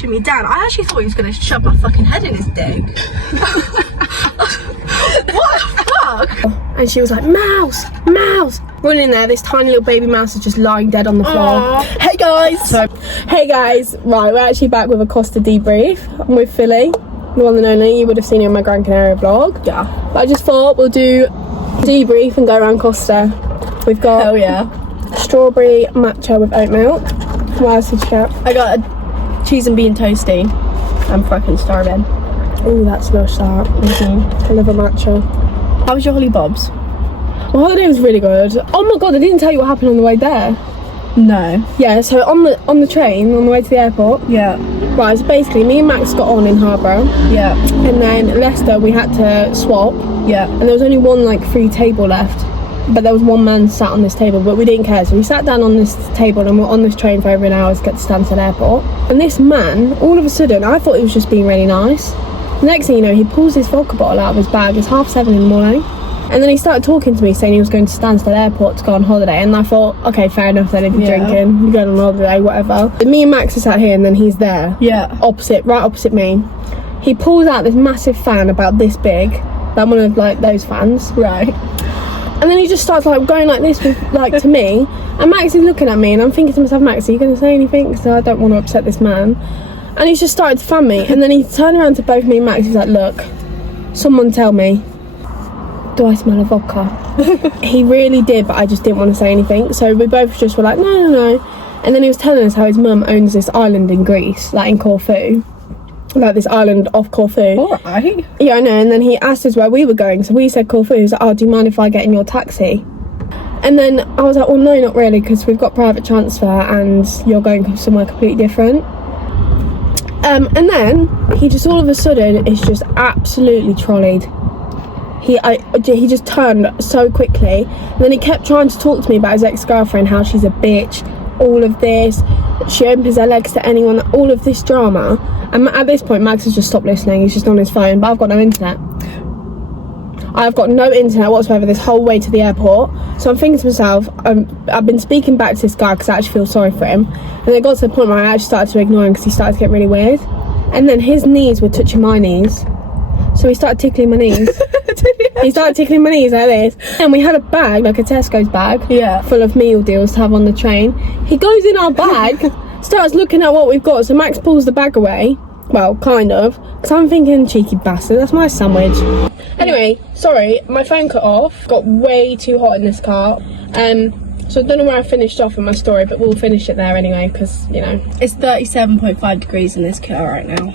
pushing me down. I actually thought he was going to shove my fucking head in his dick. What the fuck? And she was like, mouse, mouse. Running in there, this tiny little baby mouse is just lying dead on the floor. Hey guys. Right, we're actually back with a COSTA debrief. I'm with Philly, the one and only. You would have seen it in my Gran Canaria vlog. Yeah. But I just thought we'll do debrief and go around COSTA. We've got strawberry matcha with oat milk. What else did you get? I got a cheese and bean toasty. I'm fucking starving. Oh, that's lush, that. I love a matcha. How was your Holly Bob's? My holiday was really good. Oh my god, I didn't tell you what happened on the way there. No. Yeah, so on the train, on the way to the airport. Yeah. Right, so basically me and Max got on in Harbour. Yeah. And then Leicester, we had to swap. Yeah. And there was only one like free table left. But there was one man sat on this table, but we didn't care. So we sat down on this table and we're on this train for over an hour to get to Stansted Airport. And this man, all of a sudden, I thought he was just being really nice. The next thing you know, he pulls this vodka bottle out of his bag. It's 7:30 in the morning. And then he started talking to me, saying he was going to Stansted Airport to go on holiday. And I thought, okay, fair enough then, if you're drinking, you're going on holiday, whatever. But me and Max are sat here and then he's there. Yeah. right opposite me. He pulls out this massive fan about this big, like one of like those fans. Right. And then he just starts like going like this with like to me. And Max is looking at me and I'm thinking to myself, Max, are you going to say anything? Because I don't want to upset this man. And he's just started to fan me. And then he turned around to both me and Max. He's like, look, someone tell me, do I smell of vodka? He really did, but I just didn't want to say anything. So we both just were like, no. And then he was telling us how his mum owns this island in Greece, like in Corfu. Like this island off Corfu. Alright. Yeah, I know. And then he asked us where we were going. So we said Corfu. He was like, oh, do you mind if I get in your taxi? And then I was like, well, no, not really, because we've got private transfer and you're going somewhere completely different. And then he just all of a sudden is just absolutely trolleyed. He just turned so quickly, and then he kept trying to talk to me about his ex-girlfriend, how she's a bitch, all of this, she opens her legs to anyone, all of this drama. And at this point Max has just stopped listening. He's just on his phone, but I've got no internet. I've got no internet whatsoever this whole way to the airport. So I'm thinking to myself, I've been speaking back to this guy because I actually feel sorry for him. And it got to the point where I actually started to ignore him because he started to get really weird. And then his knees were touching my knees. So he started tickling my knees. He started tickling my knees like this. And we had a bag, like a Tesco's bag, full of meal deals to have on the train. He goes in our bag, starts looking at what we've got. So Max pulls the bag away. Well, kind of. Because I'm thinking, cheeky bastard, that's my sandwich. Anyway, sorry, my phone cut off. Got way too hot in this car. So I don't know where I finished off in my story, but we'll finish it there anyway, because, you know. It's 37.5 degrees in this car right now.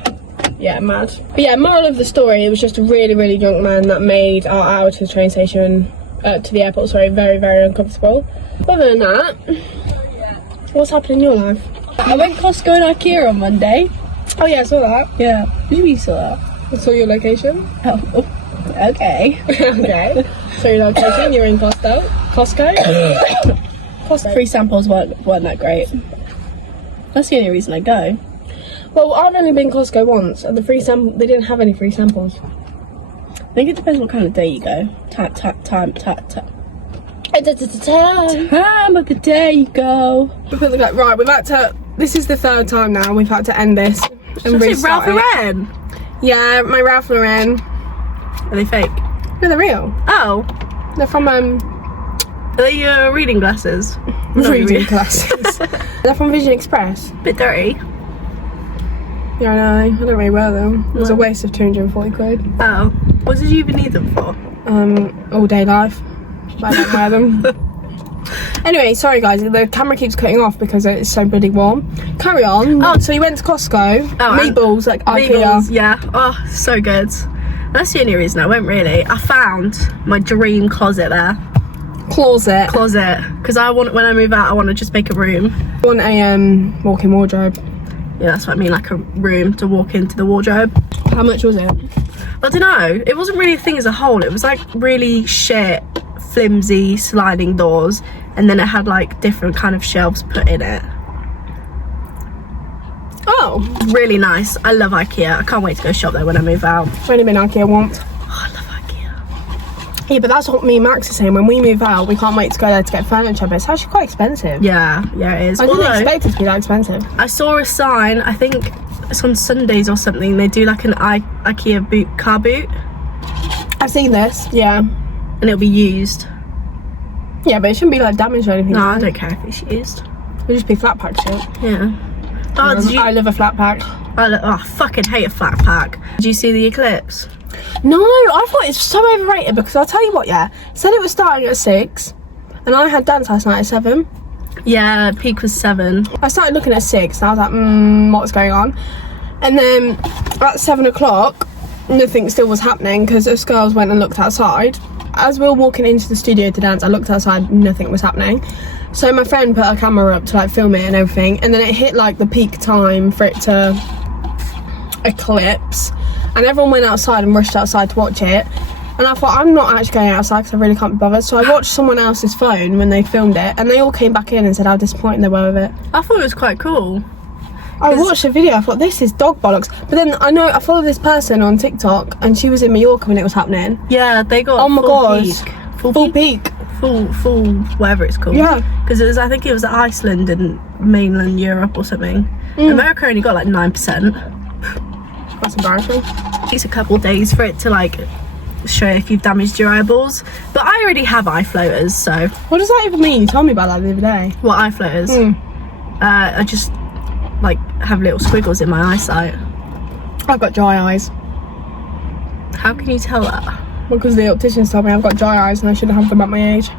Yeah, mad. But yeah, moral of the story, it was just a really, really drunk man that made our hour to the train station, to the airport, sorry, very, very uncomfortable. Other than that, what's happening in your life? I went Costco and IKEA on Monday. Oh yeah, I saw that. Yeah. You saw that? I saw your location. Oh, okay. Okay. So your location, you're in Costco. Costco? Free samples weren't that great. That's the only reason I go. Well, I've only been Costco once, and they didn't have any free samples. I think it depends what kind of day you go. Time of the day you go. Right, we've had to. This is the third time now we've had to end this and restart Ralph Lauren? Yeah, my Ralph Lauren. Are they fake? No, they're real. Oh, They're from are they your reading glasses? reading glasses. They're from Vision Express. Bit dirty. Yeah, I know. I don't really wear them. It was a waste of 240 quid. Oh, what did you even need them for? All day life. But I don't wear them. Anyway, sorry guys, the camera keeps cutting off because it's so bloody warm. Carry on. Oh, so you went to Costco. Meatballs, like IKEA. Meatballs, yeah. Oh, so good. That's the only reason I went, really. I found my dream closet there. Closet. Because when I move out, I want to just make a room. I want a walk-in wardrobe. Yeah, that's what I mean, like a room to walk into the wardrobe. How much was it? I don't know. It wasn't really a thing as a whole. It was like really shit, flimsy sliding doors, and then it had like different kind of shelves put in it. Oh, really nice. I love IKEA. I can't wait to go shop there when I move out. I've only been IKEA once. Oh, I love IKEA. Yeah, but that's what me and Max are saying. When we move out, we can't wait to go there to get furniture, but it's actually quite expensive. Yeah, it is. I didn't expect it to be that expensive. I saw a sign, I think it's on Sundays or something. They do like an IKEA car boot. I've seen this, yeah. And it'll be used. Yeah, but it shouldn't be like damaged or anything. No, I don't care if it's used. It'll just be flat pack shit. Yeah. Oh, I love a flat pack. I fucking hate a flat pack. Did you see the eclipse? No, I thought it's so overrated because I'll tell you what, yeah. Said it was starting at 6 and I had dance last night at 7. Yeah, peak was 7. I started looking at 6 and I was like, what's going on? And then at 7 o'clock, nothing still was happening because us girls went and looked outside. As we were walking into the studio to dance, I looked outside, nothing was happening. So my friend put her camera up to like film it and everything, and then it hit like the peak time for it to eclipse, and everyone went outside and rushed outside to watch it. And I thought, I'm not actually going outside because I really can't be bothered. So I watched someone else's phone when they filmed it, and they all came back in and said how disappointed they were with it. I thought it was quite cool. I watched the video, I thought this is dog bollocks. But then I follow this person on TikTok and she was in Mallorca when it was happening. Yeah, they got oh my god, peak. Full peak. Full whatever it's called. Yeah. Because I think it was Iceland and mainland Europe or something. America only got like 9%. That's embarrassing. It takes a couple days for it to like show if you've damaged your eyeballs. But I already have eye floaters, so. What does that even mean? You told me about that the other day. What eye floaters? I just like have little squiggles in my eyesight. I've got dry eyes. How can you tell that? Well, because the opticians told me I've got dry eyes and I shouldn't have them at my age.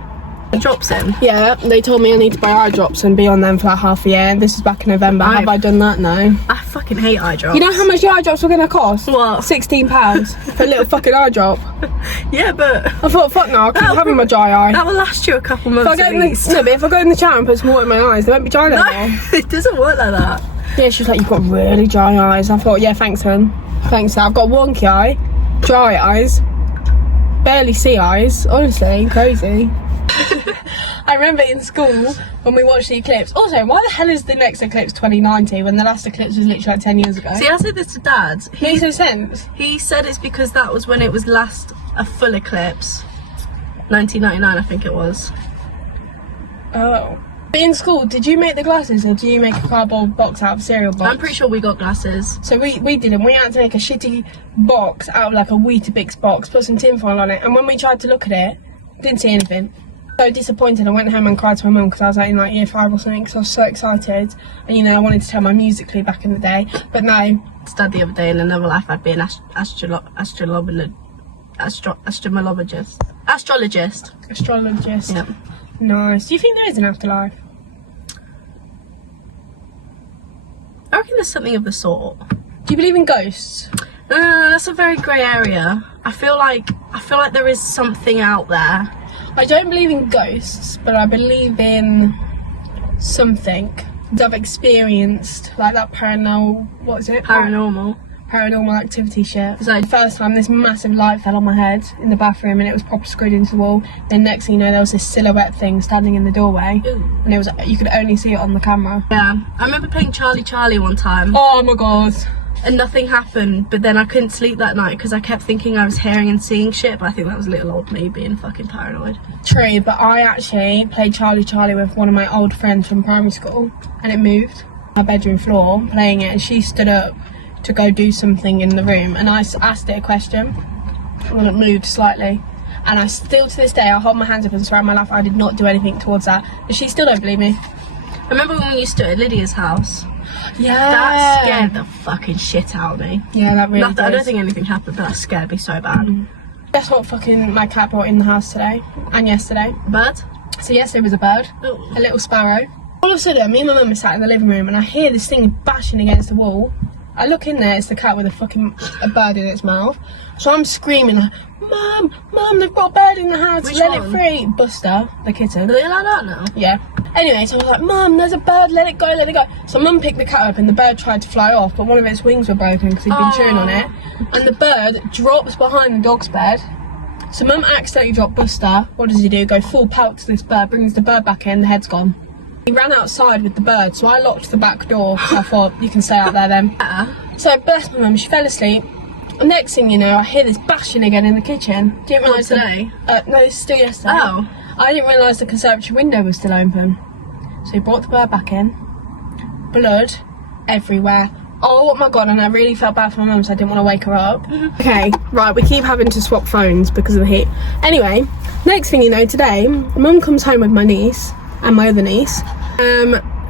Drops in? Yeah, they told me I need to buy eye drops and be on them for like half a year. And this is back in November. Have I done that? No. I fucking hate eye drops. You know how much your eye drops were going to cost? What? £16 for a little fucking eye drop. Yeah, but I thought, fuck no, I'll keep having my dry eye. that will last you a couple months at least. No, but if I go in the shower and put some water in my eyes, they won't be dry no more. It doesn't work like that. Yeah, she was like, you've got really dry eyes. I thought, yeah, thanks, hun. Thanks, I've got wonky eye, dry eyes, barely see eyes. Honestly, crazy. I remember in school when we watched the eclipse. Also, why the hell is the next eclipse 2090 when the last eclipse was literally like 10 years ago? See, I said this to Dad. Makes no sense. He said it's because that was when it was last a full eclipse. 1999, I think it was. Oh. But in school, did you make the glasses or do you make a cardboard box out of a cereal box? I'm pretty sure we got glasses. So we didn't. We had to make a shitty box out of like a Weetabix box, put some tinfoil on it, and when we tried to look at it, didn't see anything. So disappointed. I went home and cried to my mum because I was like in like year 5 or something because I was so excited, and you know I wanted to tell my Musically back in the day, but no. Said the other day in another life I'd be an astrologist. Astrologist. Yeah. Nice. Do you think there is an afterlife? I reckon there's something of the sort. Do you believe in ghosts? That's a very grey area. I feel like there is something out there. I don't believe in ghosts, but I believe in something that I've experienced, like that paranormal activity shit. So the first time this massive light fell on my head in the bathroom and it was proper screwed into the wall. Then next thing you know, there was this silhouette thing standing in the doorway. Ooh. And you could only see it on the camera. Yeah, I remember playing Charlie one time. Oh my god. And nothing happened, but then I couldn't sleep that night because I kept thinking I was hearing and seeing shit, but I think that was little old me being fucking paranoid. True, but I actually played Charlie with one of my old friends from primary school, and it moved. My bedroom floor, playing it, and she stood up to go do something in the room, and I asked it a question, and it moved slightly. And I still, to this day, I hold my hands up and swear on my life I did not do anything towards that, but she still don't believe me. I remember when we stood at Lydia's house. Yeah. That scared the fucking shit out of me. Yeah, that really I don't think anything happened, but that scared me so bad. Guess what fucking my cat brought in the house today and yesterday? A bird? So yesterday was a bird, a little sparrow. All of a sudden, me and my mum are sat in the living room and I hear this thing bashing against the wall. I look in there, it's the cat with a bird in its mouth. So I'm screaming like, Mum, they've got a bird in the house, Which let one? it free. Buster, the kitten. Are they allowed out now? Yeah. Anyway, so I was like, Mum, there's a bird, let it go. So Mum picked the cat up and the bird tried to fly off, but one of its wings were broken because he'd been chewing on it. And the bird drops behind the dog's bed. So Mum accidentally dropped Buster. What does he do? Go full pelt to this bird, brings the bird back in, the head's gone. He ran outside with the bird, so I locked the back door because I thought, you can stay out there then. So bless my mum, she fell asleep. And next thing you know, I hear this bashing again in the kitchen. Didn't realise today? No, this is still yesterday. Oh. I didn't realise the conservatory window was still open. So he brought the bird back in. Blood everywhere, Oh my god, and I really felt bad for my mum, so I didn't want to wake her up. Okay, right, we keep having to swap phones because of the heat. Anyway, next thing you know, today, mum comes home with my niece and my other niece.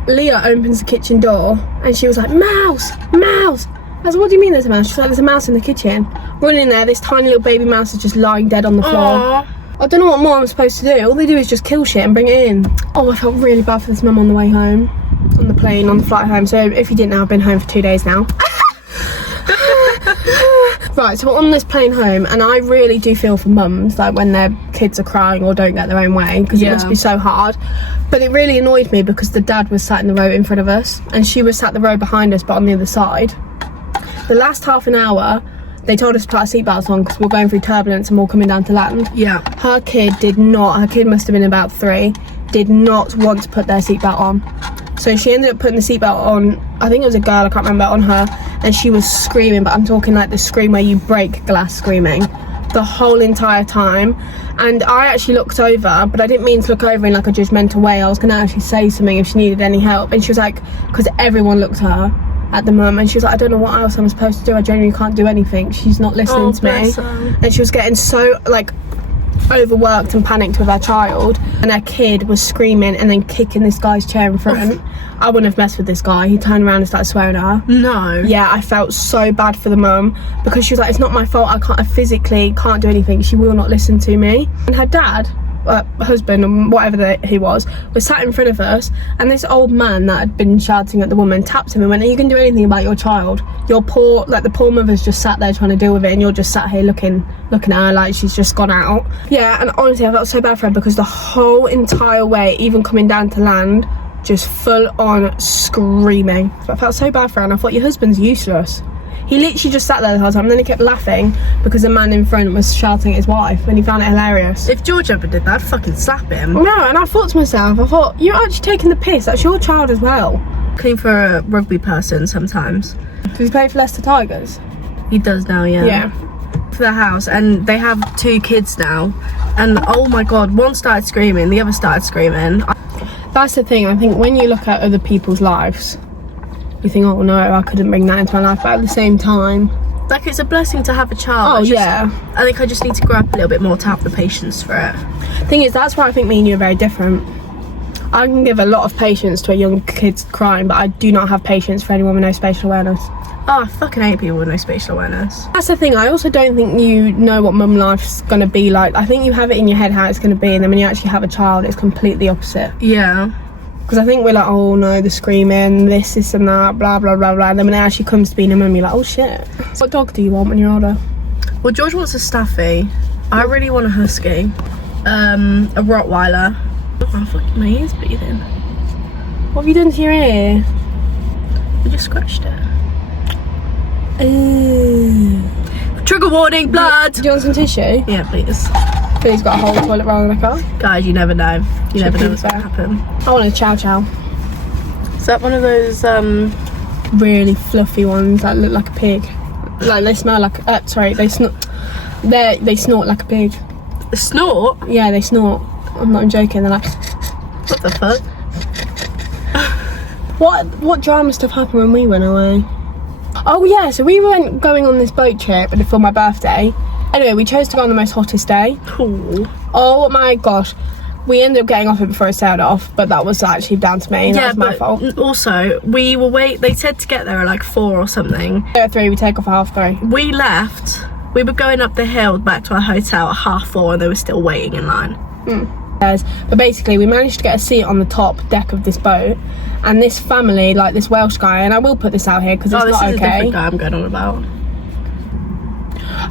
Leah opens the kitchen door and she was like, mouse, mouse. I said, what do you mean there's a mouse? She's like, there's a mouse in the kitchen. Running in there, this tiny little baby mouse is just lying dead on the floor. Aww. I don't know what more I'm supposed to do. All they do is just kill shit and bring it in. Oh, I felt really bad for this mum on the way home. On the plane, on the flight home. So if you didn't know, I've been home for 2 days now. Right, so we're on this plane home, and I really do feel for mums, like when their kids are crying or don't get their own way, because it must be so hard. But it really annoyed me because the dad was sat in the row in front of us, and she was sat the row behind us, but on the other side. The last half an hour, they told us to put our seatbelts on because we were going through turbulence and we were coming down to land. Yeah. Her kid must have been about 3, did not want to put their seatbelt on. So she ended up putting the seatbelt on, I think it was a girl, I can't remember, on her, and she was screaming, but I'm talking like the scream where you break glass screaming, the whole entire time. And I actually looked over, but I didn't mean to look over in like a judgmental way. I was going to actually say something if she needed any help, and she was like, because everyone looked at her at the moment, and she was like, I don't know what else I'm supposed to do, I genuinely can't do anything, she's not listening to me. And she was getting so like overworked and panicked with her child, and her kid was screaming and then kicking this guy's chair in front. I wouldn't have messed with this guy. He turned around and started swearing at her. No. Yeah, I felt so bad for the mum because she was like, it's not my fault, I physically can't do anything, she will not listen to me. And her dad, husband and whatever he was sat in front of us, and this old man that had been shouting at the woman tapped him and went, are you going to do anything about your child? Your poor, like the poor mother's just sat there trying to deal with it, and you're just sat here looking at her like she's just gone out. Yeah, and honestly I felt so bad for her because the whole entire way, even coming down to land, just full on screaming. But I felt so bad for her, and I thought, your husband's useless. He literally just sat there the whole time, and then he kept laughing because the man in front was shouting at his wife, and he found it hilarious. If George ever did that, I'd fucking slap him. No, and I thought to myself, you're actually taking the piss, that's your child as well. Clean for a rugby person sometimes. Does he play for Leicester Tigers? He does now, yeah. Yeah. For their house, and they have 2 kids now, and oh my god, one started screaming, the other started screaming. That's the thing, I think when you look at other people's lives, you think, oh no, I couldn't bring that into my life, but at the same time, like, it's a blessing to have a child. I think I just need to grow up a little bit more to have the patience for it. Thing is, that's why I think me and you are very different. I can give a lot of patience to a young kid crying, but I do not have patience for anyone with no spatial awareness. Oh, I fucking hate people with no spatial awareness. That's the thing, I also don't think you know what mum life's gonna be like. I think you have it in your head how it's gonna be, and then when you actually have a child, it's completely opposite. Yeah. Because I think we're like, oh no, the screaming, this and that, blah, blah, blah, blah. And then when it actually comes to being a mum, you're like, oh shit. What dog do you want when you're older? Well, George wants a Staffy. I really want a Husky. A Rottweiler. Oh, fucking my ear's bleeding. What have you done to your ear? I just scratched it. Trigger warning, blood! Do you want some tissue? Yeah, please. He's got a whole toilet roll in the car. Guys, you never know. You never know what's going to happen. I want a chow chow. Is that one of those really fluffy ones that look like a pig? Like they smell like they snort. They snort like a pig. They snort? Yeah, they snort. I'm not joking. They're like, what the fuck? What drama stuff happened when we went away? Oh yeah, so we went going on this boat trip for my birthday. Anyway, we chose to go on the most hottest day. Cool. Oh my gosh. We ended up getting off it before it sailed off, but that was actually down to me. Yeah, that was my fault. Also, we were they said to get there at like 4 or something. At 3, we take off at 3:30. We left. We were going up the hill back to our hotel at 4:30, and they were still waiting in line. But basically, we managed to get a seat on the top deck of this boat, and this family, like this Welsh guy, and I will put this out here because it's not okay. Oh, this is a different guy I'm going on about.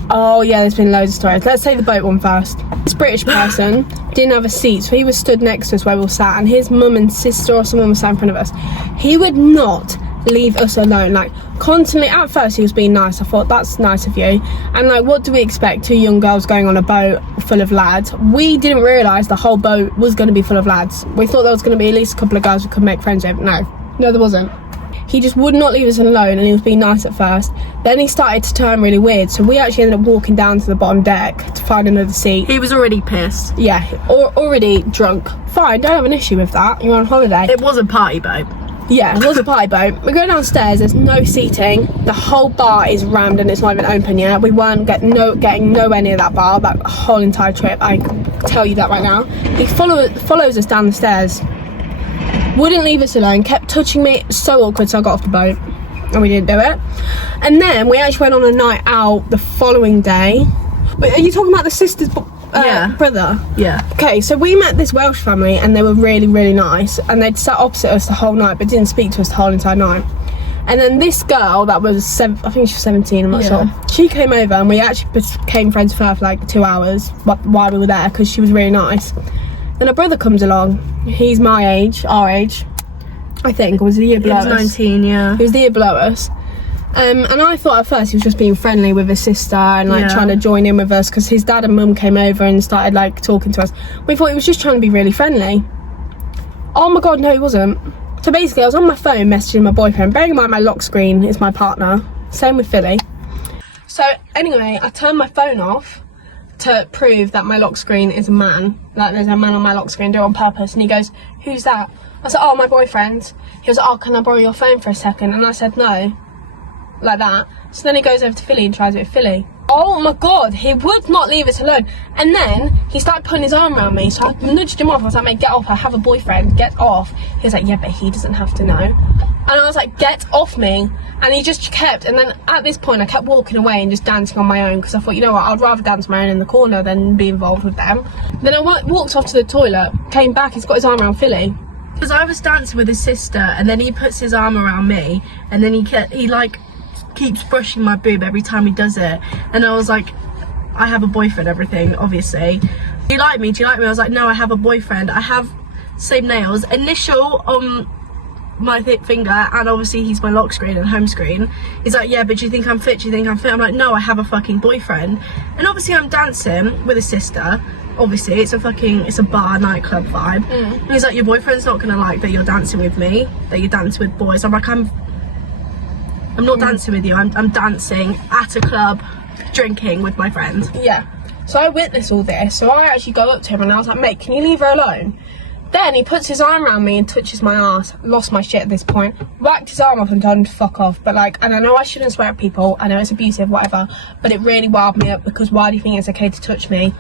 Oh yeah, there's been loads of stories. Let's say the boat one first. This British person didn't have a seat, so he was stood next to us where we were sat, and his mum and sister or someone was sat in front of us. He would not leave us alone, like constantly. At first he was being nice. I thought, that's nice of you. And like, what do we expect? 2 young girls going on a boat full of lads. We didn't realise the whole boat was going to be full of lads. We thought there was going to be at least a couple of guys we could make friends with. No, there wasn't. He just would not leave us alone, and he was being nice at first. Then he started to turn really weird, so we actually ended up walking down to the bottom deck to find another seat. He was already pissed. Yeah, already drunk. Fine, don't have an issue with that. You're on holiday. It was a party boat. Yeah, it was a party boat. We go downstairs, there's no seating. The whole bar is rammed and it's not even open yet. We weren't getting nowhere near that bar that whole entire trip. I can tell you that right now. He follows us down the stairs. Wouldn't leave us alone, kept touching me. So awkward, so I got off the boat and we didn't do it. And then we actually went on a night out the following day. Wait, are you talking about the sister's brother? Yeah. Okay, so we met this Welsh family and they were really, really nice, and they'd sat opposite us the whole night but didn't speak to us the whole entire night. And then this girl that was I think she was 17, I'm not sure, she came over and we actually became friends with her for like 2 hours while we were there because she was really nice. Then her brother comes along. He's my age, our age, I think. Was the year below us. He was 19, yeah. He was the year below us. And I thought at first he was just being friendly with his sister and like trying to join in with us because his dad and mum came over and started like talking to us. We thought he was just trying to be really friendly. Oh my god, no, he wasn't. So basically I was on my phone messaging my boyfriend. Bearing in mind my lock screen is my partner. Same with Philly. So anyway, I turned my phone off to prove that my lock screen is a man. Like there's a man on my lock screen, do it on purpose. And he goes, "Who's that?" I said, "Oh, my boyfriend." He was like, "Oh, can I borrow your phone for a second?" And I said, "No." Like that. So then he goes over to Philly and tries it with Philly. Oh my god, he would not leave us alone. And then he started putting his arm around me, so I nudged him off. I was like, "Mate, get off, I have a boyfriend, get off." He was like, "Yeah, but he doesn't have to know." And I was like, "Get off me." And he just kept, and then at this point I kept walking away and just dancing on my own because I thought, you know what, I'd rather dance my own in the corner than be involved with them. Then I walked off to the toilet, came back, he's got his arm around Philly. Because I was dancing with his sister and then he puts his arm around me and then he like keeps brushing my boob every time he does it, and I was like, I have a boyfriend, everything, obviously. "Do you like me? Do you like me?" I was like, "No, I have a boyfriend. I have same nails, initial on my finger, and obviously he's my lock screen and home screen." He's like, "Yeah, but do you think I'm fit? Do you think I'm fit?" I'm like, "No, I have a fucking boyfriend." And obviously I'm dancing with his sister. Obviously it's a bar nightclub vibe. And he's like, "Your boyfriend's not gonna like that you're dancing with me, that you're dancing with boys." I'm like, I'm not dancing with you, I'm dancing at a club, drinking with my friend. Yeah. So I witnessed all this, so I actually go up to him and I was like, "Mate, can you leave her alone?" Then he puts his arm around me and touches my ass. Lost my shit at this point. Whacked his arm off and told him to fuck off. But like, and I know I shouldn't swear at people, I know it's abusive, whatever, but it really wound me up because why do you think it's okay to touch me?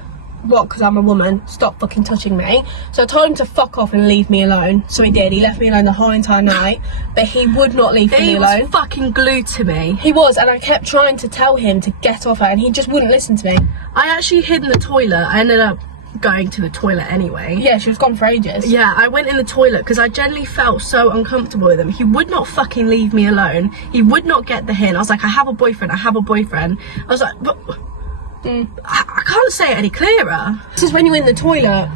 What, because I'm a woman? Stop fucking touching me. So I told him to fuck off and leave me alone. So he did. He left me alone the whole entire night, but he would not leave me alone. He was fucking glued to me. He was, and I kept trying to tell him to get off her and he just wouldn't listen to me. I actually hid in the toilet. I ended up going to the toilet anyway. Yeah, she was gone for ages. Yeah, I went in the toilet because I generally felt so uncomfortable with him. He would not fucking leave me alone. He would not get the hint. I was like, I have a boyfriend. I was like, but I can't say it any clearer. This is when you were in the toilet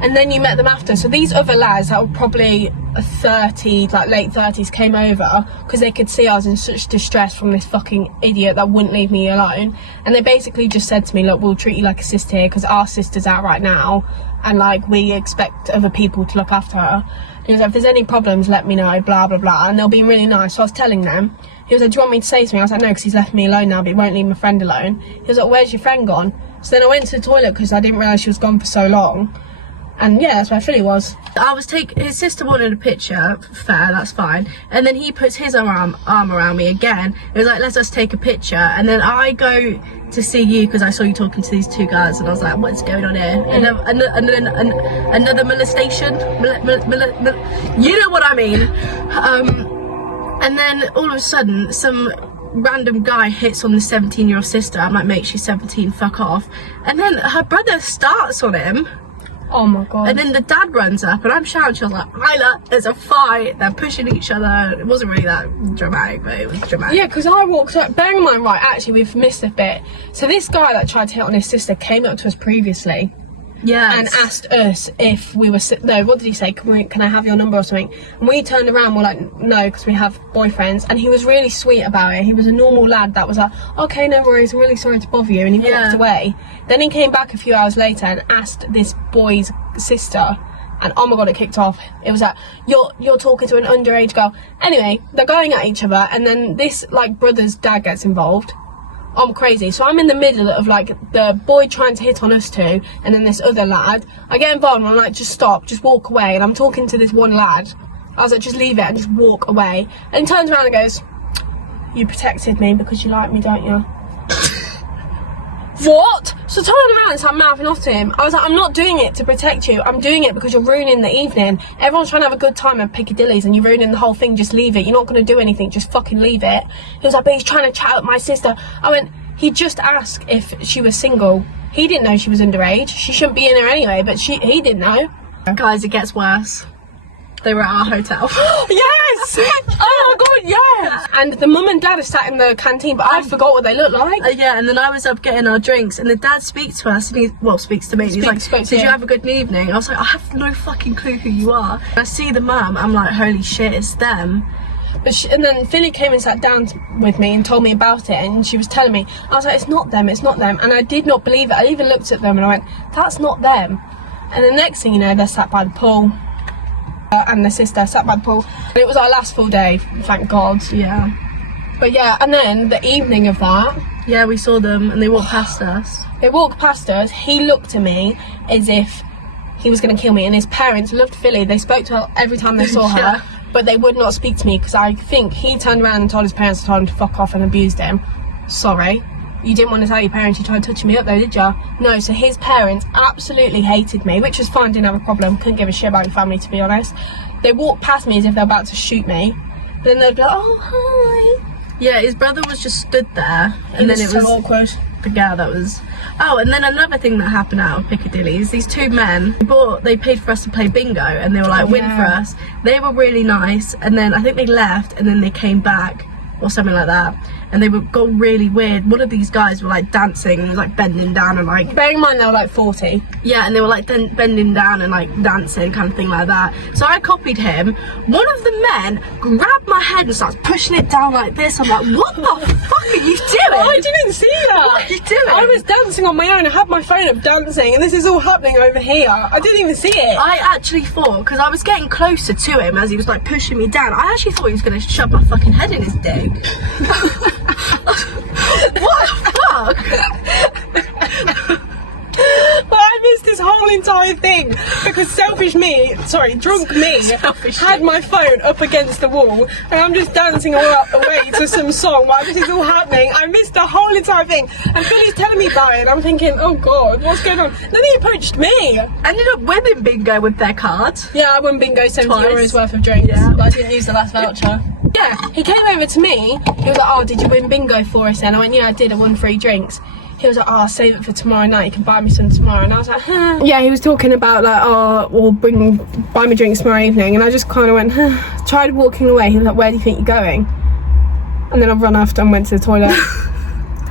and then you met them after. So these other lads that were probably 30, like late 30s, came over because they could see I was in such distress from this fucking idiot that wouldn't leave me alone. And they basically just said to me, "Look, we'll treat you like a sister here because our sister's out right now and like we expect other people to look after her." He was like, "If there's any problems, let me know, blah, blah, blah." And they'll be really nice. So I was telling them. He was like, "Do you want me to say something?" I was like, "No, because he's left me alone now, but he won't leave my friend alone." He was like, "Where's your friend gone?" So then I went to the toilet because I didn't realise she was gone for so long. And yeah, that's where Philly was. His sister wanted a picture, fair, that's fine. And then he puts his arm around me again. It was like, "Let's just take a picture." And then I go to see you because I saw you talking to these two guys and I was like, "What's going on here?" Another molestation? You know what I mean. And then all of a sudden, some random guy hits on the 17-year-old sister. I'm like, "Mate, she's 17, fuck off." And then her brother starts on him. Oh my god. And then the dad runs up and I'm shouting, she was like, "Isla, there's a fight." They're pushing each other. It wasn't really that dramatic, but it was dramatic. Yeah, because I walked up, bearing in mind, right, actually we've missed a bit. So this guy that tried to hit on his sister came up to us previously. Yeah. And asked us if we were, no, what did he say? Can I have your number or something? And we turned around, we're like, "No, because we have boyfriends." And he was really sweet about it. He was a normal lad that was like, "Okay, no worries, I'm really sorry to bother you." And he walked away. Then he came back a few hours later and asked this boy's sister, and oh my god, it kicked off. It was like, you're talking to an underage girl. Anyway, they're going at each other, and then this like brother's dad gets involved. I'm crazy. So I'm in the middle of like the boy trying to hit on us two and then this other lad. I get involved and I'm like, "Just stop, just walk away." And I'm talking to this one lad I was like, just leave it and just walk away. And he turns around and goes, you protected me because you like me, don't you? What? So I turned around and started mouthing off to him. I was like, I'm not doing it to protect you. I'm doing it because you're ruining the evening. Everyone's trying to have a good time at Piccadilly's and you're ruining the whole thing. Just leave it. You're not going to do anything. Just fucking leave it. He was like, but he's trying to chat with my sister. I went, he just asked if she was single. He didn't know she was underage. She shouldn't be in there anyway, but he didn't know. Guys, it gets worse. They were at our hotel. Yes! Oh my god, yes! And the mum and dad are sat in the canteen, but I forgot what they look like. Yeah, and then I was up getting our drinks, and the dad speaks to us, and speaks to me. And he's like, did you have a good evening? I was like, I have no fucking clue who you are. And I see the mum, I'm like, holy shit, it's them. And then Philly came and sat down with me and told me about it, and she was telling me. I was like, it's not them, and I did not believe it. I even looked at them and I went, that's not them. And the next thing you know, they're sat by the pool. And the sister sat by the pool. And it was our last full day, thank God. Yeah. But yeah, and then the evening of that... Yeah, we saw them and they walked past us. They walked past us. He looked at me as if he was going to kill me. And his parents loved Philly. They spoke to her every time they saw her. Yeah. But they would not speak to me because I think he turned around and told his parents to tell him to fuck off and abused him. Sorry. You didn't want to tell your parents you tried touching me up though, did you? No, so his parents absolutely hated me, which was fine, didn't have a problem, couldn't give a shit about your family, to be honest. They walked past me as if they're about to shoot me, but then they'd be like, oh, hi. Yeah, his brother was just stood there, and then it was awkward. The girl that was... Oh, and then another thing that happened out of Piccadilly's, these two men, they paid for us to play bingo, and they were like, win for us. They were really nice, and then I think they left, and then they came back, or something like that, and they got really weird. One of these guys were like dancing and was like bending down and like... Bearing in mind they were like 40. Yeah, and they were like bending down and like dancing, kind of thing like that. So I copied him. One of the men grabbed my head and starts pushing it down like this. I'm like, what the fuck are you doing? Oh, I didn't see that. What are you doing? I was dancing on my own. I had my phone up dancing, and this is all happening over here. I didn't even see it. I actually thought, because I was getting closer to him as he was like pushing me down, I actually thought he was going to shove my fucking head in his dick. What the fuck? But I missed this whole entire thing because drunk me had my phone up against the wall, and I'm just dancing away to some song while this is all happening. I missed the whole entire thing, and Billy's telling me about it, and I'm thinking, oh god, what's going on? Then he approached me. Ended up winning bingo with their cards. Yeah, I won bingo, 70 Twice. euros worth of drinks, Yeah. but I didn't use the last voucher. Yeah, he came over to me. He was like, oh, did you win bingo for us then? I went, yeah, I did. I won 3 drinks. He was like, oh, I'll save it for tomorrow night. You can buy me some tomorrow. And I was like, huh. Yeah, he was talking about like, oh, we'll buy me drinks tomorrow evening. And I just kind of went, huh. Tried walking away. He was like, where do you think you're going? And then I ran after and went to the toilet.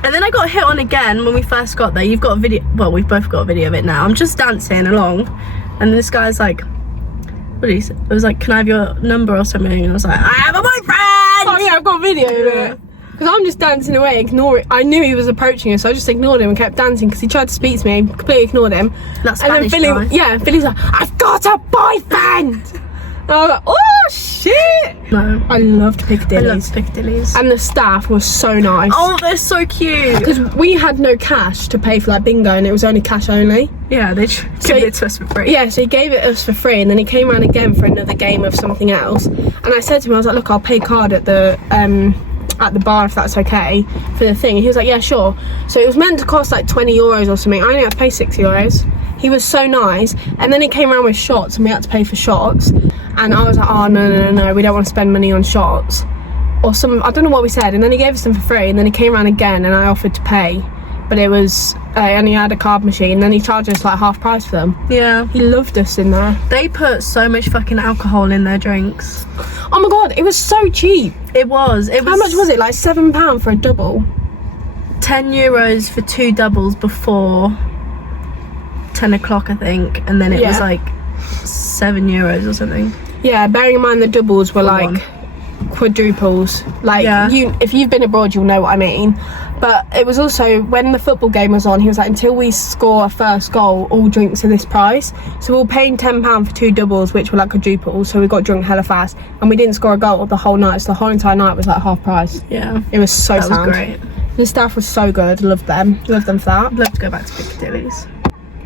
And then I got hit on again when we first got there. You've got a video, well, we've both got a video of it now. I'm just dancing along, and this guy's like, what did he say? It was like, can I have your number or something? And I was like, I have a boyfriend! Oh yeah, I've got a video of it. Because I'm just dancing away, ignoring. I knew he was approaching us, so I just ignored him and kept dancing because he tried to speak to me. Completely ignored him. That's Spanish and then Philly's like, I've got a boyfriend! And I was like, oh shit! No. I loved Piccadilly's. I loved Piccadilly's. And the staff was so nice. Oh, they're so cute. Because we had no cash to pay for like bingo, and it was only cash only. Yeah, they gave it to us for free. Yeah, so he gave it us for free, and then he came around again for another game of something else. And I said to him, I was like, look, I'll pay card at the bar if that's okay for the thing. And he was like, yeah, sure. So it was meant to cost like 20 euros or something. I only had to pay 6 euros. He was so nice. And then he came around with shots, and we had to pay for shots. And I was like, oh, no, we don't want to spend money on shots. Or some, I don't know what we said. And then he gave us them for free, and then he came around again, and I offered to pay. But it was, I only had a card machine, and then he charged us like half price for them. Yeah. He loved us in there. They put so much fucking alcohol in their drinks. Oh my god, it was so cheap. It was. How much was it? Like £7 for a double? 10 euros for 2 doubles before 10 o'clock, I think. And then it was like 7 euros or something. Yeah, bearing in mind the doubles were like quadruples. Like, if you've been abroad, you'll know what I mean. But it was also, when the football game was on, he was like, until we score a first goal, all drinks are this price. So we were paying £10 for 2 doubles, which were like quadruples, so we got drunk hella fast. And we didn't score a goal the whole night, so the whole entire night was like half price. Yeah. It was so sound. That was great. The staff was so good, loved them for that. I'd love to go back to Piccadilly's.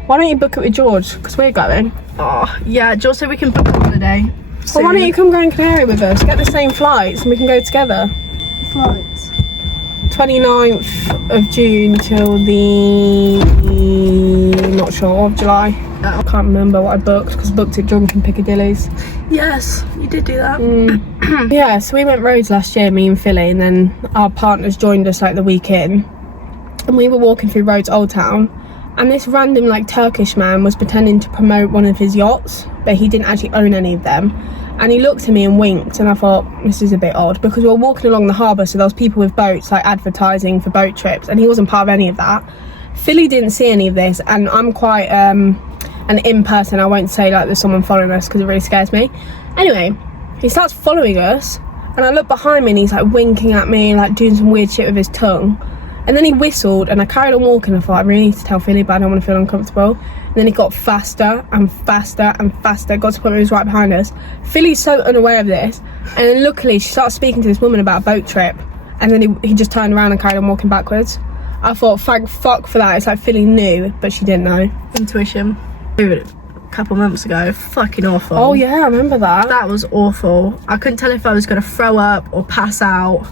Why don't you book it with George? Because we're going. Oh, yeah, George said we can book a holiday. Well, why don't you come Gran Canaria with us? Get the same flights and we can go together. Flights. 29th of June till the... not sure, of July. Oh. I can't remember what I booked because I booked it drunk in Piccadilly's. Yes, you did do that. Yeah, so we went roads last year, me and Philly, and then our partners joined us like the week in. And we were walking through Rhodes Old Town, and this random like Turkish man was pretending to promote one of his yachts, but he didn't actually own any of them. And he looked at me and winked, and I thought, this is a bit odd, because we were walking along the harbour, so there was people with boats like advertising for boat trips, and he wasn't part of any of that. Philly didn't see any of this, and I'm quite an in person. I won't say like there's someone following us because it really scares me. Anyway, he starts following us, and I look behind me and he's like winking at me, like doing some weird shit with his tongue. And then he whistled, and I carried on walking. I thought, I really need to tell Philly, but I don't want to feel uncomfortable. And then he got faster and faster and faster. Got to the point where he was right behind us. Philly's so unaware of this. And then luckily she started speaking to this woman about a boat trip. And then he just turned around and carried on walking backwards. I thought, thank fuck for that. It's like Philly knew, but she didn't know. Intuition. A couple months ago, fucking awful. Oh yeah, I remember that. That was awful. I couldn't tell if I was going to throw up or pass out.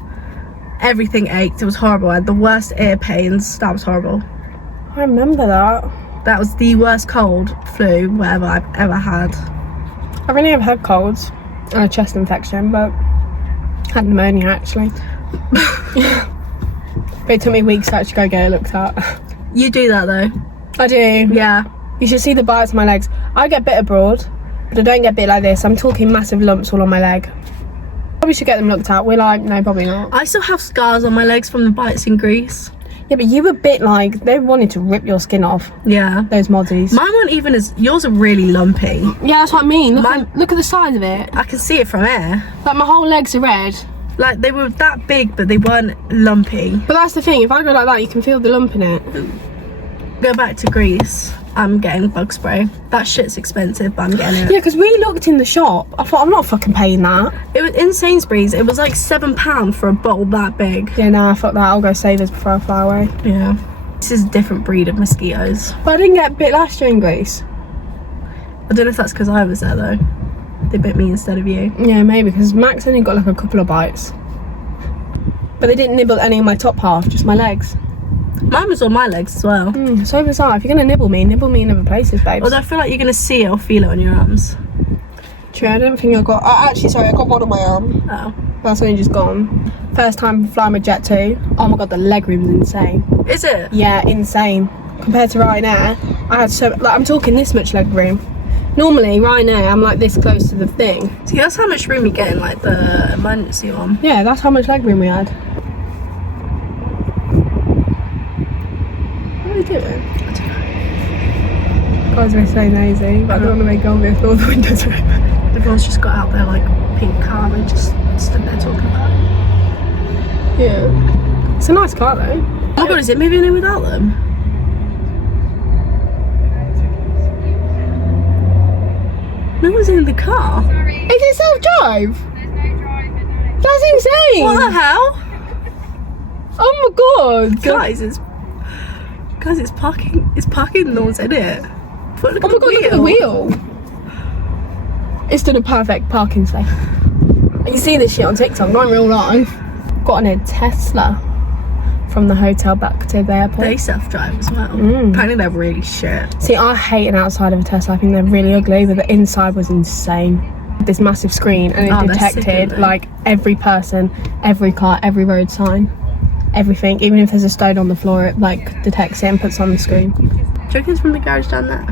Everything ached. It was horrible. I had the worst ear pains. That was horrible. I remember that. That was the worst cold, flu, whatever I've ever had. I've only ever had colds and a chest infection, but I had pneumonia actually. But it took me weeks to actually go get it looked at. You do that though. I do. Yeah. You should see the bites on my legs. I get bit abroad, but I don't get bit like this. I'm talking massive lumps all on my leg. Probably should get them looked at. We're like, no, probably not. I still have scars on my legs from the bites in Greece. Yeah, but you were bit like, they wanted to rip your skin off. Yeah. Those mozzies. Mine weren't even as, yours are really lumpy. Yeah, that's what I mean. Look at the size of it. I can see it from here. Like my whole legs are red. Like they were that big, but they weren't lumpy. But that's the thing, if I go like that, you can feel the lump in it. Go back to Greece. I'm getting bug spray. That shit's expensive, but I'm getting it. Yeah, because we looked in the shop. I thought, I'm not fucking paying that. It was in Sainsbury's. It was like £7 for a bottle that big. Yeah, nah, fuck that. I'll go Savers before I fly away. Yeah. This is a different breed of mosquitoes. But I didn't get bit last year in Greece. I don't know if that's because I was there though. They bit me instead of you. Yeah, maybe, because Max only got like a couple of bites. But they didn't nibble any of my top half, just my legs. Mine was on my legs as well. So bizarre. If you're going to nibble me in other places, babes. Although I feel like you're going to see it or feel it on your arms. True, I don't think I got... actually, sorry, I got one on my arm. Oh. That's only just gone. First time flying with Jet 2. Oh my god, the leg room's insane. Is it? Yeah, insane. Compared to Ryanair, I had so... like, I'm talking this much leg room. Normally, Ryanair, I'm like this close to the thing. See, that's how much room you get in like the emergency one. Yeah, that's how much leg room we had. What are you doing? I don't know. Guys, we're so nosy, but I don't want to make obvious all the windows are open. Everyone's just got out there like pink car and just stood there talking about it. Yeah. It's a nice car though. Oh my god, is it moving in without them? No one's in the car. Is it self-drive? There's no driver, no. That's insane! What the hell? Oh my god! Guys, it's parking. It's parking. No one's in it. But look Oh my god, look at the wheel! It's done a perfect parking space. You see this shit on TikTok, not in real life. Got in a Tesla from the hotel back to the airport. They self-drive as well. Apparently they're really shit. See, I hate an outside of a Tesla. I think they're really ugly, but the inside was insane. This massive screen, and it Oh, they're sick, detected aren't they? like every person, every car, every road sign, everything. Even if there's a stone on the floor, it like detects it and puts it on the screen. Do you reckon it's from the garage down there?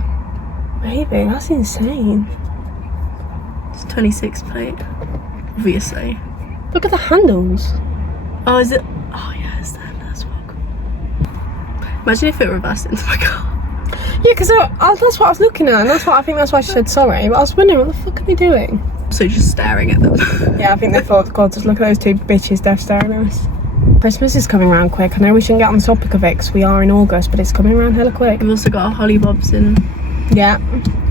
Maybe, that's insane. It's 26 plate. Obviously. Look at the handles. Oh, is it? Oh yeah, it's there. That's well. Imagine if it reversed into my car. Yeah, because that's what I was looking at, and I think that's why she said sorry. But I was wondering, what the fuck are they doing? So just staring at them. Yeah, I think they thought, God, just look at those two bitches deaf staring at us. Christmas is coming around quick. I know we shouldn't get on the topic of it because we are in August, but it's coming around hella quick. We've also got our Holly Bobs in. Yeah.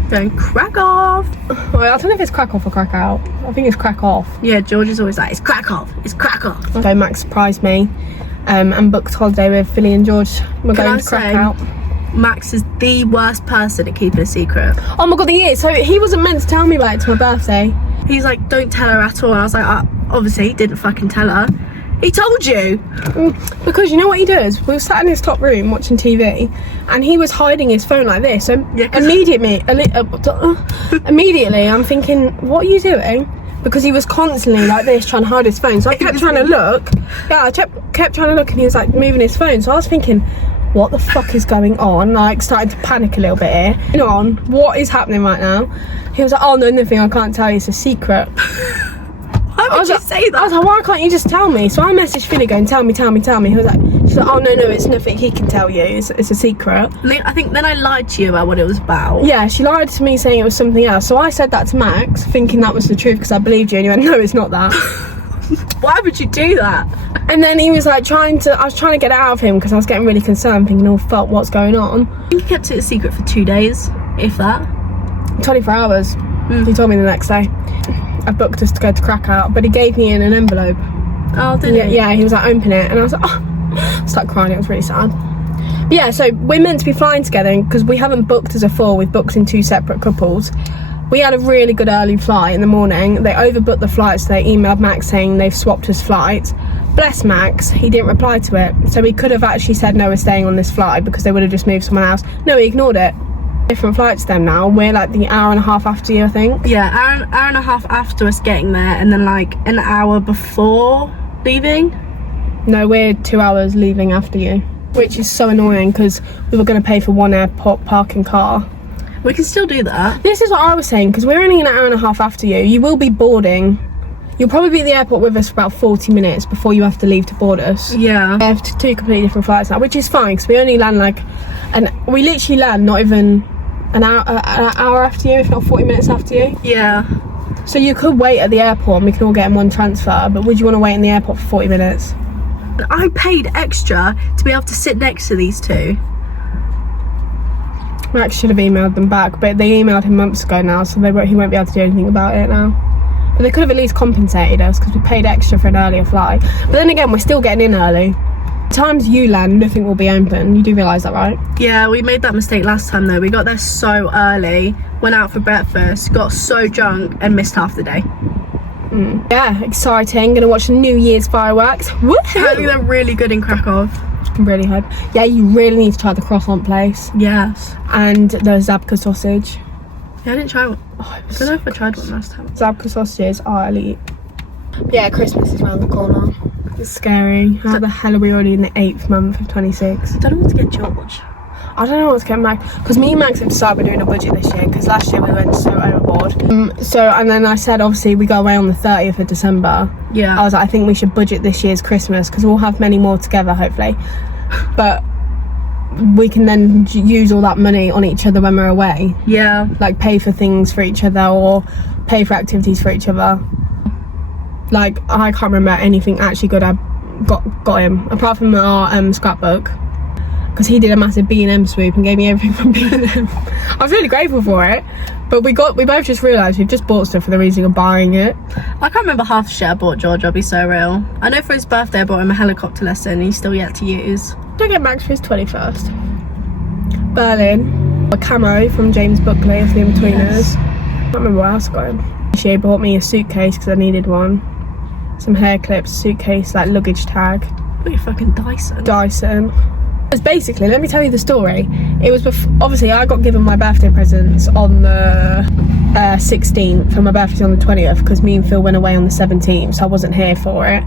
Going crack off. Well, I don't know if it's crack off or crack out. I think it's crack off. Yeah, George is always like, it's crack off. It's crack off. So Max surprised me and booked holiday with Philly and George. We're Can going I to crack say, out. Max is the worst person at keeping a secret. Oh my god, he is. So he wasn't meant to tell me about it to my birthday. He's like, don't tell her at all. I was like, obviously, he didn't fucking tell her. He told you. Because you know what he does? We were sat in his top room watching TV, and he was hiding his phone like this. So Yeah, immediately, I'm thinking, what are you doing? Because he was constantly like this, trying to hide his phone. So I kept trying to look. Yeah, I kept trying to look, and he was like moving his phone. So I was thinking, what the fuck is going on? Like, starting to panic a little bit here. You know, what is happening right now? He was like, oh no, nothing, I can't tell you, it's a secret. Why would you say that? I was like, why can't you just tell me? So I messaged Philly going, tell me. He was like, she's like, oh no, it's nothing, he can tell you, it's a secret. I think then I lied to you about what it was about. Yeah, she lied to me saying it was something else. So I said that to Max, thinking that was the truth because I believed you, and you went, no, it's not that. Why would you do that? And then he was like I was trying to get it out of him because I was getting really concerned, thinking, oh fuck, what's going on? I think he kept it a secret for 2 days, if that. 24 hours. He told me the next day. I booked us to go to Krakow, but he gave me in an envelope. Oh, did he? Yeah, he was like, open it, and I was like, oh. I started crying, it was really sad. But yeah, so we're meant to be flying together because we haven't booked as a four, we've booked in 2 separate couples. We had a really good early flight in the morning. They overbooked the flights, so they emailed Max saying they've swapped his flights. Bless Max, he didn't reply to it. So he could have actually said, no, we're staying on this flight, because they would have just moved someone else. No, he ignored it. Different flights to them now. We're like the hour and a half after you, I think. Yeah, hour and a half after us getting there, and then like an hour before leaving. No, we're 2 hours leaving after you, which is so annoying because we were going to pay for 1 airport parking car. We can still do that. This is what I was saying, because we're only an hour and a half after you. You will be boarding. You'll probably be at the airport with us for about 40 minutes before you have to leave to board us. Yeah. We have 2 completely different flights now, which is fine because we only land we literally land not even an hour after you, if not 40 minutes after you. Yeah. So you could wait at the airport and we can all get in one transfer, but would you want to wait in the airport for 40 minutes? I paid extra to be able to sit next to these two. Max should have emailed them back, but they emailed him months ago now, so he won't be able to do anything about it now. But they could have at least compensated us because we paid extra for an earlier flight. But then again, we're still getting in early. The times you land, nothing will be open. You do realise that, right? Yeah, we made that mistake last time though. We got there so early, went out for breakfast, got so drunk and missed half the day. Yeah, exciting. Gonna watch the New Year's fireworks. Woohoo! Apparently they're really good in Krakow. Really hope. Yeah, you really need to try the croissant place. Yes. And the Zabka sausage. Yeah, I didn't try one. I don't know if I tried one last time. Zabka sausages are elite. But yeah, Christmas is around the corner. It's scary. How the hell are we already in the 8th month of 26? I don't know what to get George. I don't know what's getting back, because me and Max have decided we're doing a budget this year, because last year we went so overboard. And then I said, obviously we go away on the 30th of December. Yeah. I was like, I think we should budget this year's Christmas, because we'll have many more together, hopefully. But we can then use all that money on each other when we're away. Yeah. Like pay for things for each other, or pay for activities for each other. Like, I can't remember anything actually good I got him, apart from our scrapbook. Because he did a massive B&M swoop and gave me everything from B&M. I was really grateful for it, but we both just realised we've just bought stuff for the reason of buying it. I can't remember half the shit I bought George, I'll be so real. I know for his birthday I bought him a helicopter lesson he's still yet to use. I get Max for his 21st. Berlin, a camo from James Buckley of the In-Betweeners. I can't remember what else I got him. She bought me a suitcase because I needed one. Some hair clips, suitcase, like luggage tag. What are you, fucking Dyson? Dyson. It was basically, let me tell you the story. It was obviously I got given my birthday presents on the 16th, and my birthday's on the 20th because me and Phil went away on the 17th, so I wasn't here for it.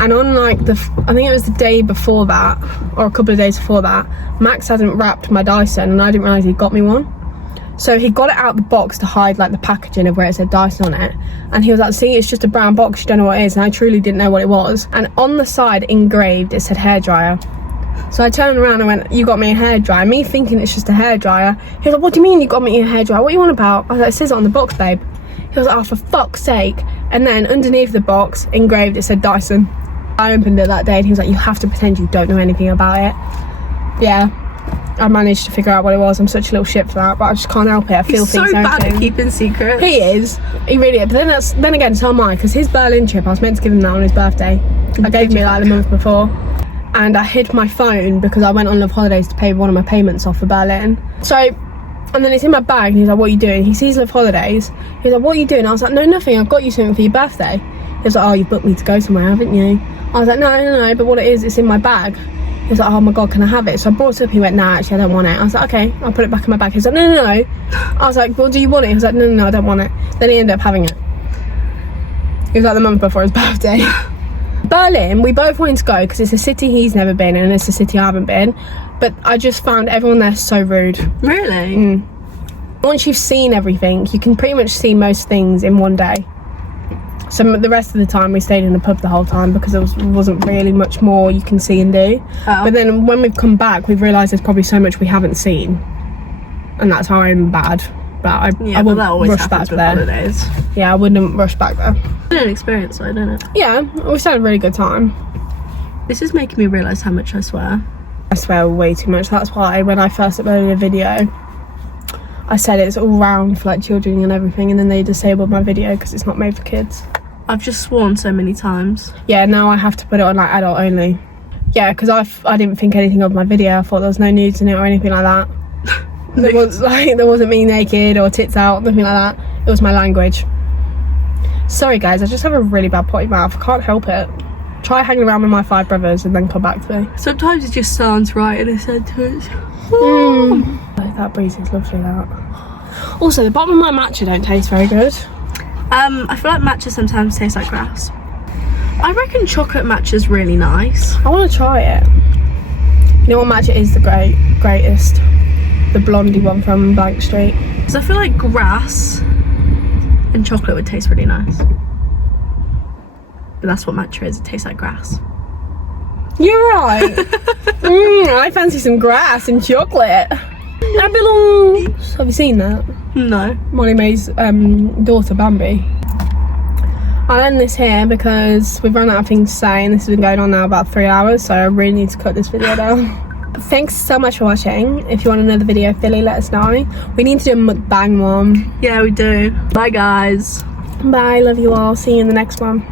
And on like I think it was the day before that, or a couple of days before that, Max hadn't wrapped my Dyson, and I didn't realise he'd got me one. So he got it out the box to hide like the packaging of where it said Dyson on it, and he was like, see, it's just a brown box, you don't know what it is. And I truly didn't know what it was, and on the side engraved it said hairdryer. So I turned around and went, you got me a hairdryer. Me thinking it's just a hairdryer. He was like, what do you mean you got me a hairdryer? What are you on about? I was like, it says it on the box, babe. He was like, oh, for fuck's sake. And then underneath the box, engraved, it said Dyson. I opened it that day and he was like, you have to pretend you don't know anything about it. Yeah, I managed to figure out what it was. I'm such a little shit for that, but I just can't help it. I feel He's so bad at keeping secrets. He is. He really is. But then again, so am I, because his Berlin trip, I was meant to give him that on his birthday. I gave me like the month before. And I hid my phone because I went on Love Holidays to pay one of my payments off for Berlin. So And then it's in my bag, and he's like, what are you doing? He sees Love Holidays. He's like, what are you doing? I was like, no, nothing. I've got you something for your birthday. He was like, oh, you've booked me to go somewhere, haven't you? I was like, no, but what it is, it's in my bag. He was like, oh my God, can I have it? So I brought it up. He went, nah, actually, I don't want it. I was like, okay, I'll put it back in my bag. He was like, no. I was like, well, do you want it? He was like, no, I don't want it. Then he ended up having it. It was like the month before his birthday. Berlin, we both wanted to go because it's a city he's never been in and it's a city I haven't been. But I just found everyone there so rude. Really? Once you've seen everything, you can pretty much see most things in one day. So the rest of the time we stayed in the pub the whole time because there wasn't really much more you can see and do. But then when we've come back, we've realised there's probably so much we haven't seen. And that's how I'm bad. But I wouldn't rush back there. Holidays. Yeah, I wouldn't rush back there. It's an experience though, don't it? Yeah, we had a really good time. This is making me realise how much I swear. I swear way too much. That's why when I first uploaded a video, I said it's all round for like children and everything, and then they disabled my video because it's not made for kids. I've just sworn so many times. Yeah, now I have to put it on like adult only. Yeah, because I didn't think anything of my video. I thought there was no nudes in it or anything like that. There wasn't me naked or tits out, nothing like that. It was my language. Sorry guys, I just have a really bad potty mouth. I can't help it. Try hanging around with my 5 brothers and then come back to me. Sometimes it just sounds right in a sentence. That breeze is lovely, that. Also, the bottom of my matcha don't taste very good. I feel like matcha sometimes tastes like grass. I reckon chocolate matcha's really nice. I want to try it. You know what matcha is the greatest? The blondie one from Blank Street. Because I feel like grass and chocolate would taste really nice. But that's what matcha is, it tastes like grass. You're right. I fancy some grass and chocolate. I belong. Have you seen that? No. Molly May's daughter, Bambi. I'll end this here because we've run out of things to say and this has been going on now about 3 hours, so I really need to cut this video down. Thanks so much for watching. If you want another video, Philly, let us know. We need to do a mukbang one. Yeah, we do. Bye guys. Bye, love you all. See you in the next one.